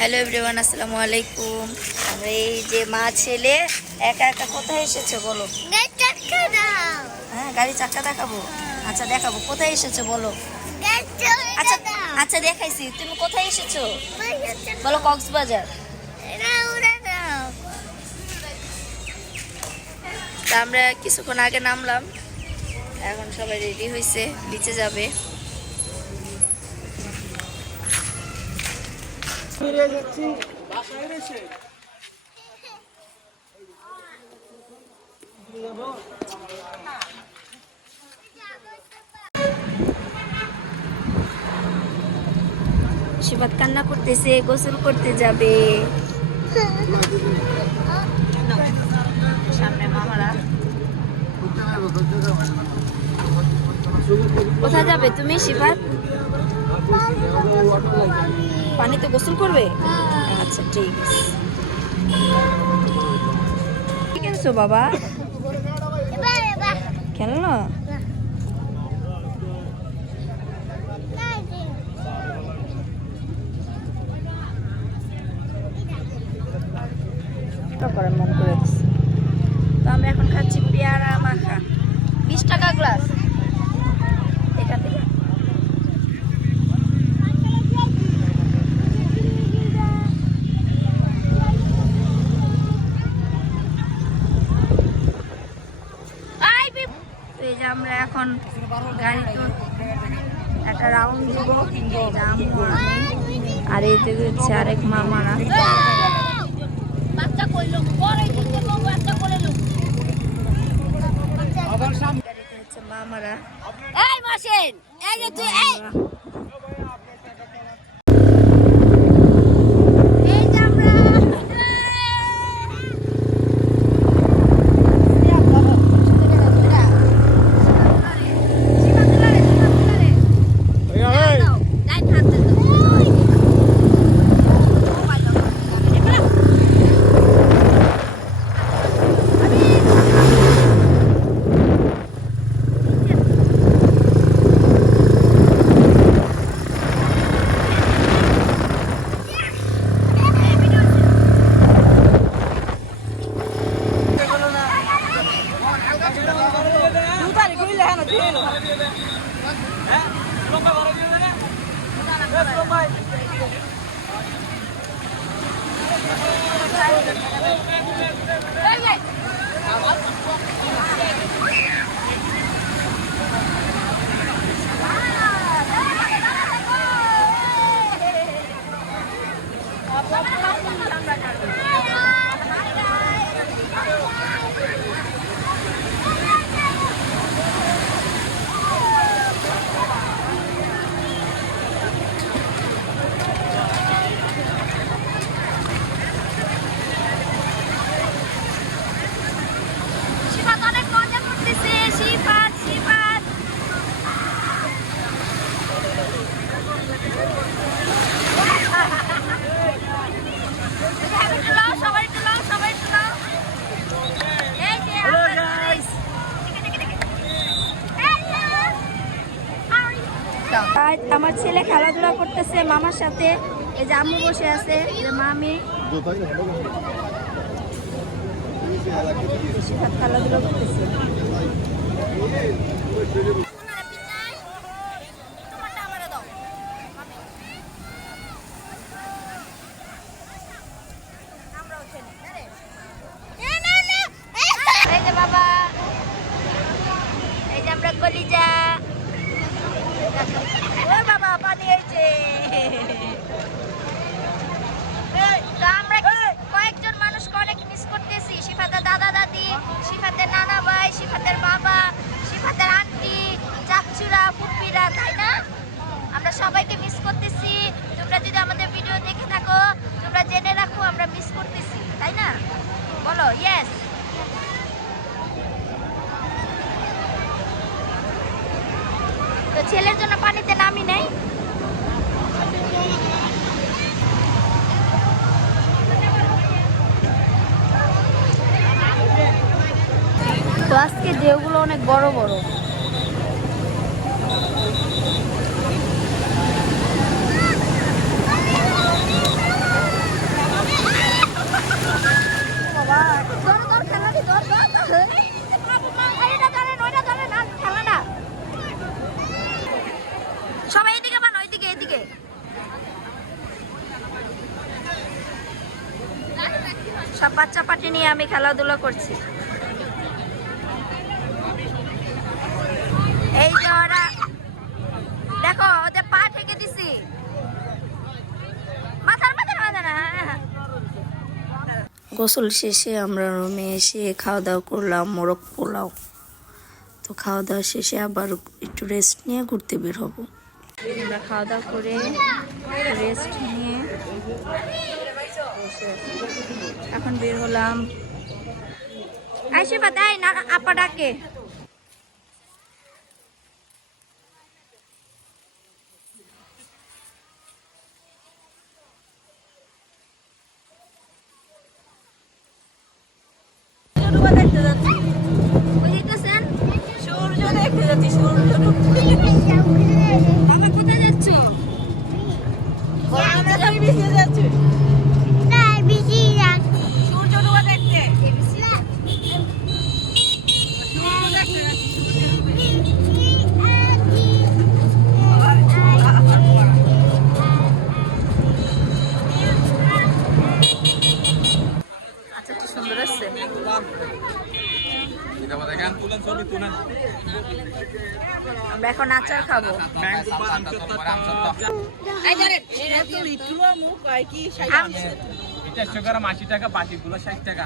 Hello everyone, আসসালামু আলাইকুম। আমরা এই যে মা ছেলে একা একা কোথায় এসেছো বলো? হ্যাঁ, গাড়ি চাক্কা দেখাবো। আচ্ছা দেখাবো। কোথায় এসেছো বলো? আচ্ছা আচ্ছা দেখাইছি। তুমি কোথায় এসেছো বলো? কক্সবাজার। তা আমরা কিছুক্ষণ আগে নামলাম, এখন সবাই রেডি হয়েছে, বিচে যাবে। শিবাত কান্না করতেছে, গোসল করতে যাবে। সামনে মামারা। কোথায় যাবে তুমি শিবাত? পানিতে গোসল করবে? আচ্ছা ঠিক আছে। কি খেলছো বাবা? খেলো না? করে মন করে দিচ্ছি। তো আমরা এখন খাচ্ছি পেয়ারা মাখা, 20 টাকা গ্লাস। এখান থেকে এই যে আমরা এখন গাড়িতে একটা রাউন্ড দিব, আর এই যে হচ্ছে আরেক মামারা। হচ্ছে মামারা। আমার ছেলে খেলাধুলা করতেছে মামার সাথে। এই যে আম্মু বসে আছে, যে মামি খেলাধুলা করতেছে। এই যে বাবা, এই যে আমরা কলিজা। ও বাবা, পানি হয়েছে। তো আমরা কয়েকজন মানুষকে অনেক মিস করতেছি। শিফাতের দাদা দাদি, শিফাতের নানা ভাই, শিফাতের বাবা, শিফাতের আন্টি, চাচুরা, ফুপিরা, তাই না? আমরা সবাইকে মিস করতেছি। তোমরা যদি আমাদের ভিডিও দেখে থাকো, তোমরা জেনে রাখো আমরা মিস করতেছি, তাই না? বলো ইয়েস। তো ছেলের জন্য পানিতে নামি নাই। তো আজকে ঢেউগুলো অনেক বড় বড়। সব বাচ্চা পাটি নিয়ে আমি খেলাধুলা করছি। এই যে ওরা দেখো, ওদের পা ঠেকে দিছি, মাথার মাথার মাথা না। গোসল শেষে আমরা রুমে এসে খাওয়া দাওয়া করলাম মোরগ পোলাও। তো খাওয়া দাওয়া শেষে আবার একটু রেস্ট নিয়ে ঘুরতে বের হব। আমরা খাওয়া দাওয়া করে রেস্ট নিয়ে এখন বের হলাম। আইসিফা তাই না আপা ডাকে। বুঝতেছেন সূর্য দেখতে যাচ্ছি, সূর্য বাবা কোথায় যাচ্ছ? আমরা সব বিচে যাচ্ছি। না বিচে যাচ্ছি সূর্য ডোবা দেখতে। আচ্ছা কি সুন্দর আছে। আমরা এখন আচার খাবো। টাকা বাকিগুলো 60 টাকা।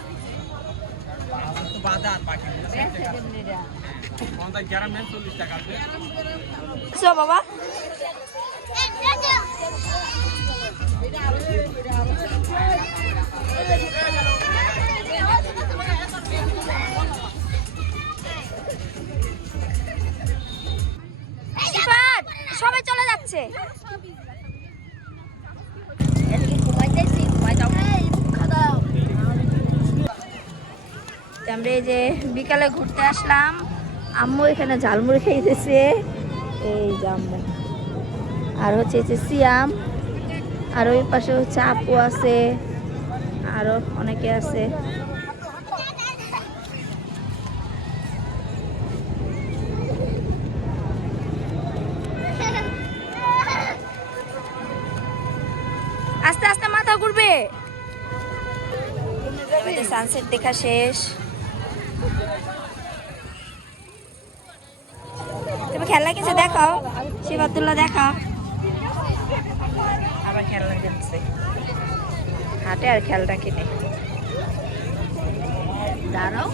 বাবা সবাই চলে যাচ্ছে। আমরা এই যে বিকালে ঘুরতে আসলাম, আম্মু এখানে ঝালমুড়ি খাইতেছে, এই যে আম্মু, আর হচ্ছে এই যে সিয়াম, আর ওই পাশে হচ্ছে আপু আছে, আরো অনেকে আছে। আস্তে আস্তে মাথা ঘুরবে। সানসেট দেখা শেষ। তুমি খেলনা কিছু দেখাও, শিবাতুল্লাহ দেখাও। আবার খেলনা কিনছে, হাটে আর খেলনা কিনে। দাঁড়াও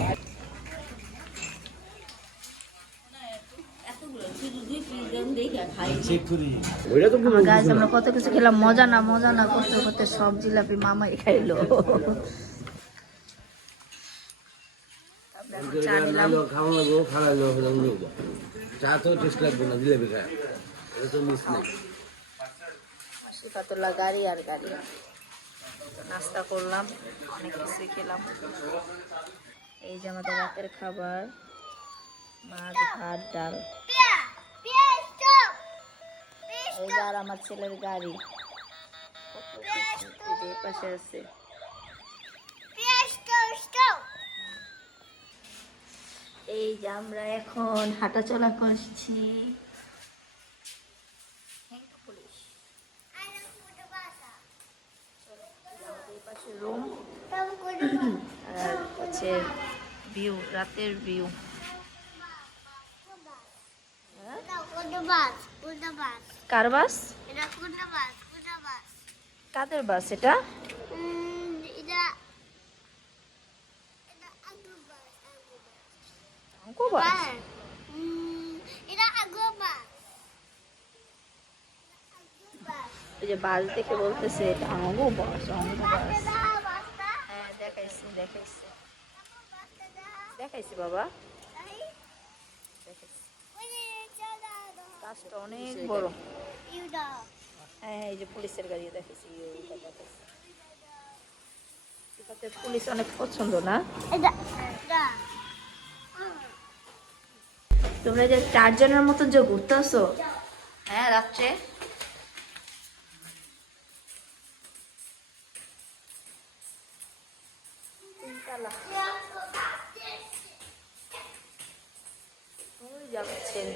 আমরা কত কিছু খেলাম, মজা না মজা না করতে করতে সব জিলাপি মামাই খাইলো। শিফাতুল্লাহ গাড়ি আর গাড়ি। নাস্তা করলাম, অনেক কিছু খেলাম। এই যে আমাদের রাতের খাবার, মাছ ভাত ডাল। এই যে আর আমার ছেলের গাড়ি পাশে আছে। এই যে আমরা এখন হাঁটা চলা করছি। রুম আর হচ্ছে ভিউ, রাতের ভিউ। কার বাস? কাদের বাস এটা? ওই যে বাস দেখে বলতেছে এটা আঙ্গো বাস, আঙ্গো বাস। হ্যাঁ দেখাইছি দেখাইছি দেখাইছি বাবা, বাসটা অনেক বড়। হ্যাঁ এই যে পুলিশের গাড়ি দেখেছি, পুলিশ অনেক পছন্দ না। তোমরা যে 4 জনের মতো যে ঘুরতে আসো, হ্যাঁ রাত্রে যাচ্ছেন।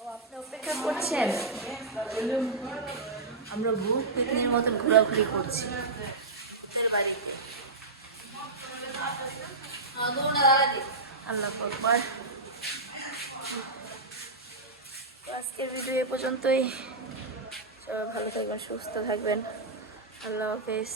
ও আপনি অপেক্ষা করছেন? আমরা ভূত পিকনিকের মতন ঘোরাঘুরি করছি ভূতের বাড়িতে। আল্লাহ আকবার। তো আজকের ভিডিও এ পর্যন্তই। সবাই ভালো থাকবেন, সুস্থ থাকবেন। আল্লাহ হাফেজ।